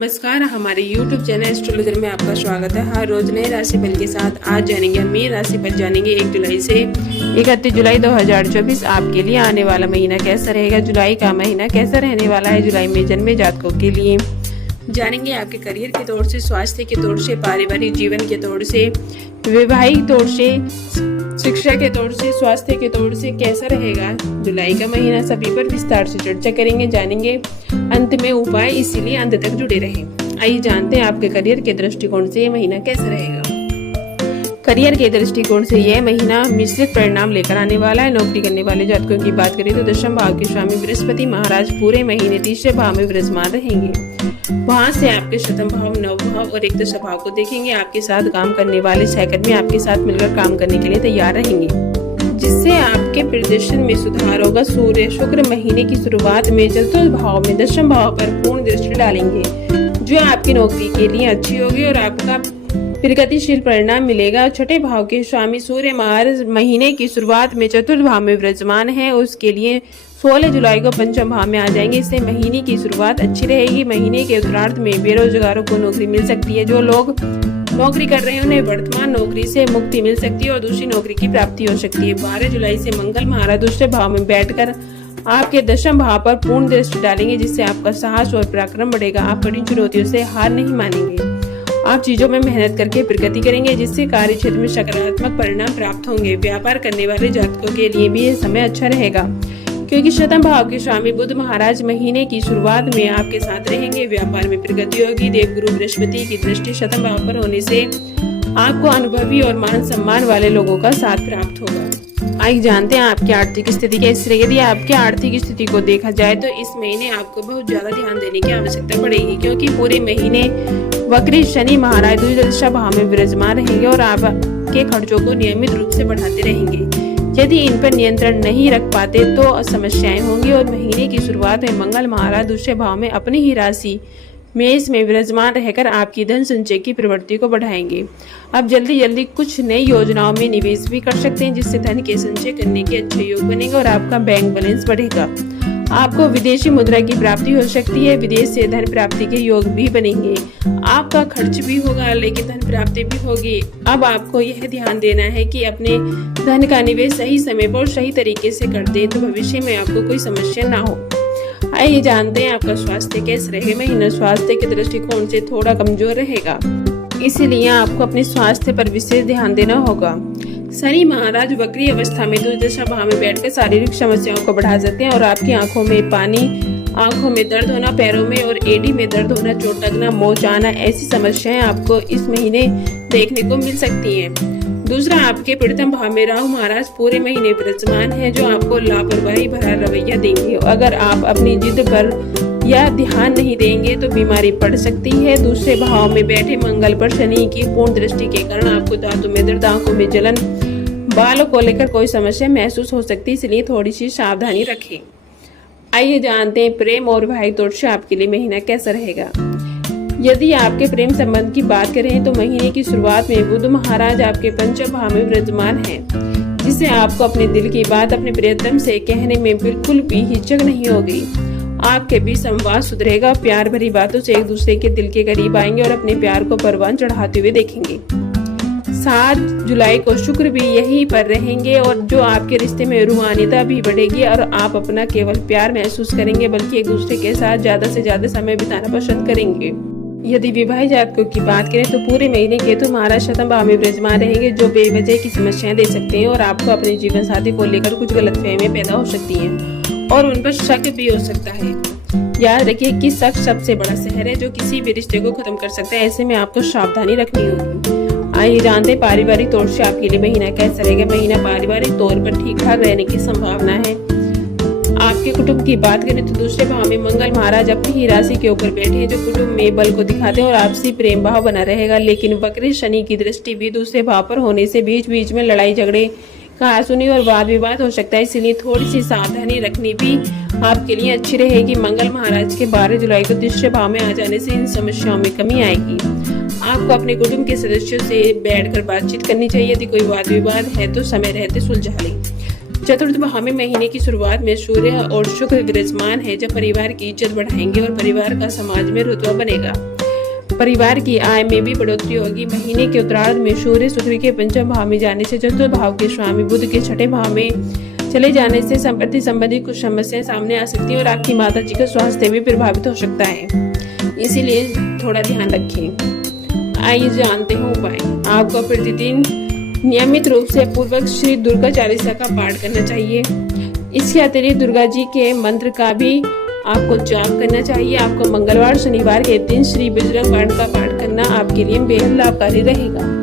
नमस्कार, हमारे YouTube channel astrologer में आपका स्वागत है। हर रोज नए राशि फल के साथ आज जानेंगे मीन राशि फल जानेंगे 1 जुलाई से 31 जुलाई 2024 आपके लिए आने वाला महीना कैसा रहेगा। जुलाई का महीना कैसा रहने वाला है जुलाई में जन्मे जातकों के लिए। जानेंगे आपके करियर के तौर से, स्वास्थ्य के तौर से, पारिवारिक जीवन के तौर से, वैवाहिक तौर से, शिक्षा के तौर से, स्वास्थ्य के तौर से कैसा रहेगा जुलाई का महीना। सभी पर विस्तार से चर्चा करेंगे, जानेंगे अंत में उपाय, इसीलिए अंत तक जुड़े रहें। आइए जानते हैं आपके करियर के दृष्टिकोण से यह महीना कैसा रहेगा। करियर के दृष्टिकोण से यह महीना मिश्रित परिणाम लेकर आने वाला है। नौकरी करने वाले जातकों की बात करें तो दशम भाव के स्वामी बृहस्पति महाराज पूरे महीने तीसरे भाव में विराजमान रहेंगे। वहां से आपके शतम भाव, नव भाव और एक दशा भाव को देखेंगे। आपके साथ काम करने वाले सहकर्मी आपके साथ मिलकर काम करने के लिए तैयार रहेंगे, जिससे आपके प्रदर्शन में सुधार होगा। सूर्य शुक्र महीने की शुरुआत में चतुर्थ भाव में दशम भाव पर पूर्ण दृष्टि डालेंगे, जो आपकी नौकरी के लिए अच्छी होगी और आपका प्रगतिशील परिणाम मिलेगा। छठे भाव के स्वामी सूर्य महाराज महीने की शुरुआत में चतुर्थ भाव में विराजमान है, उसके लिए 16 जुलाई को पंचम भाव में आ जाएंगे। इससे महीने की शुरुआत अच्छी रहेगी। महीने के उत्तरार्ध में बेरोजगारों को नौकरी मिल सकती है। जो लोग नौकरी कर रहे हैं उन्हें वर्तमान नौकरी से मुक्ति मिल सकती है और दूसरी नौकरी की प्राप्ति हो सकती है। 12 जुलाई से मंगल महाराज दूसरे भाव में बैठकर आपके दशम भाव पर पूर्ण दृष्टि डालेंगे, जिससे आपका साहस और पराक्रम बढ़ेगा। आप कठिन चुनौतियों से हार नहीं मानेंगे। आप चीजों में मेहनत करके प्रगति करेंगे, जिससे कार्य क्षेत्र में सकारात्मक परिणाम प्राप्त होंगे। व्यापार करने वाले जातकों के लिए भी यह समय अच्छा रहेगा, क्योंकि शतम भाव के स्वामी बुध महाराज महीने की शुरुआत में आपके साथ रहेंगे। व्यापार में प्रगति होगी। देवगुरु बृहस्पति की दृष्टि शतम भाव पर होने से आपको अनुभवी और मान सम्मान वाले लोगों का साथ प्राप्त होगा। आइए जानते हैं आपकी आर्थिक स्थिति कैसी रहेगी। यदि आपकी आर्थिक स्थिति को देखा जाए तो इस महीने आपको बहुत ज्यादा ध्यान देने की आवश्यकता पड़ेगी, क्योंकि पूरे महीने वक्री शनि महाराज द्विदशा भाव में विराजमान रहेंगे और आपके खर्चों को नियमित रूप से बढ़ाते रहेंगे। यदि इन पर नियंत्रण नहीं रख पाते तो समस्याएं होंगी। और महीने की शुरुआत में मंगल महाराज दूसरे भाव में अपनी ही राशि मेष में विराजमान रहकर आपकी धन संचय की प्रवृत्ति को बढ़ाएंगे। अब जल्दी जल्दी कुछ नई योजनाओं में निवेश भी कर सकते हैं, जिससे धन के संचय करने के अच्छे योग बनेगा और आपका बैंक बैलेंस बढ़ेगा। आपको विदेशी मुद्रा की प्राप्ति हो सकती है। विदेश से धन प्राप्ति के योग भी बनेंगे। आपका खर्च भी होगा लेकिन धन प्राप्ति भी होगी। अब आपको यह ध्यान देना है कि अपने धन का निवेश सही समय पर सही तरीके से कर दे, तो भविष्य में आपको कोई समस्या ना हो। आइए जानते हैं आपका स्वास्थ्य कैसे रहेगा। महीना स्वास्थ्य के दृष्टिकोण से थोड़ा कमजोर रहेगा, इसीलिए आपको अपने स्वास्थ्य पर विशेष ध्यान देना होगा। शनि महाराज वक्री अवस्था में द्विदशा भाव में बैठकर शारीरिक समस्याओं को बढ़ा सकते हैं और आपकी आंखों में पानी, आंखों में दर्द होना, पैरों में और एडी में दर्द होना, चोट लगना, मोच आना, ऐसी समस्याएं आपको इस महीने देखने को मिल सकती हैं। दूसरा, आपके प्रथम भाव में राहु महाराज पूरे महीने विराजमान है, जो आपको लापरवाही भरा रवैया देंगे। अगर आप अपनी जिद पर या ध्यान नहीं देंगे तो बीमारी पड़ सकती है। दूसरे भाव में बैठे मंगल पर शनि की पूर्ण दृष्टि के कारण आपको दांतों में दर्द, आंखों में जलन, बालों को लेकर कोई समस्या महसूस हो सकती है, इसलिए थोड़ी सी सावधानी रखें। आइए जानते हैं प्रेम और वैवाहिक तौर से आपके लिए महीना कैसा रहेगा। यदि आपके प्रेम संबंध की बात करें तो महीने की शुरुआत में बुध महाराज आपके पंचम भाव में विराजमान है, जिससे आपको अपने दिल की बात अपने प्रियतम से कहने में बिल्कुल भी हिचक नहीं होगी। आपके बीच संवाद सुधरेगा। प्यार भरी बातों से एक दूसरे के दिल के करीब आएंगे और अपने प्यार को परवान चढ़ाते हुए देखेंगे। 7 जुलाई को शुक्र भी यहीं पर रहेंगे और जो आपके रिश्ते में रूहानियत भी बढ़ेगी और आप अपना केवल प्यार महसूस करेंगे, बल्कि एक दूसरे के साथ ज्यादा से ज्यादा समय बिताना पसंद करेंगे। यदि विवाहित जातकों की बात करें तो पूरे महीने केतु महाराज शतम भाव में विराजमान रहेंगे, जो बेवजह की समस्याएं दे सकते हैं और आपको अपने जीवन साथी को लेकर कुछ गलतफहमियां पैदा हो सकती हैं और उन पर शक भी हो सकता है। याद रखिए कि शक सबसे बड़ा जहर है जो किसी भी रिश्ते को खत्म कर सकता है। ऐसे में आपको सावधानी रखनी होगी। आइए जानते हैं पारिवारिक तौर से आपके लिए महीना कैसा रहेगा। महीना पारिवारिक तौर पर ठीक ठाक रहने की संभावना है। आपके कुटुंब की बात करें तो दूसरे भाव में मंगल महाराज अपनी ही राशि के ऊपर बैठे हैं, जो कुटुंब में बल को दिखाते हैं और आपसी प्रेम भाव बना रहेगा। लेकिन वक्री शनि की दृष्टि भी दूसरे भाव पर होने से बीच बीच में लड़ाई झगड़े, कहासुनी और वाद विवाद हो सकता है, इसलिए थोड़ी सी सावधानी रखनी भी आपके लिए अच्छी रहेगी। मंगल महाराज के 12 जुलाई को तीसरे भाव में आ जाने से इन समस्याओं में कमी आएगी। आपको अपने कुटुंब के सदस्यों से बैठकर बातचीत करनी चाहिए। यदि कोई वाद विवाद है तो समय रहते सुलझा लें। चतुर्थ भाव में महीने की शुरुआत में सूर्य और शुक्र विराजमान है, जब परिवार की इज्जत बढ़ाएंगे और परिवार का समाज में रुतबा बनेगा। परिवार की आय में भी बढ़ोतरी होगी। महीने के उत्तरार्ध में सूर्य शुक्र के पंचम भाव में जाने से, चतुर्थ भाव के स्वामी बुध के छठे भाव में चले जाने से संपत्ति संबंधी कुछ समस्याएं सामने आ सकती है और आपकी माता जी का स्वास्थ्य भी प्रभावित हो सकता है, इसीलिए थोड़ा ध्यान रखें। आइए जानते हैं उपाय। आपको प्रतिदिन नियमित रूप से पूर्वक श्री दुर्गा चालीसा का पाठ करना चाहिए। इसके अतिरिक्त दुर्गा जी के मंत्र का भी आपको जाप करना चाहिए। आपको मंगलवार शनिवार के दिन श्री बजरंग बाण का पाठ करना आपके लिए बेहद लाभकारी रहेगा।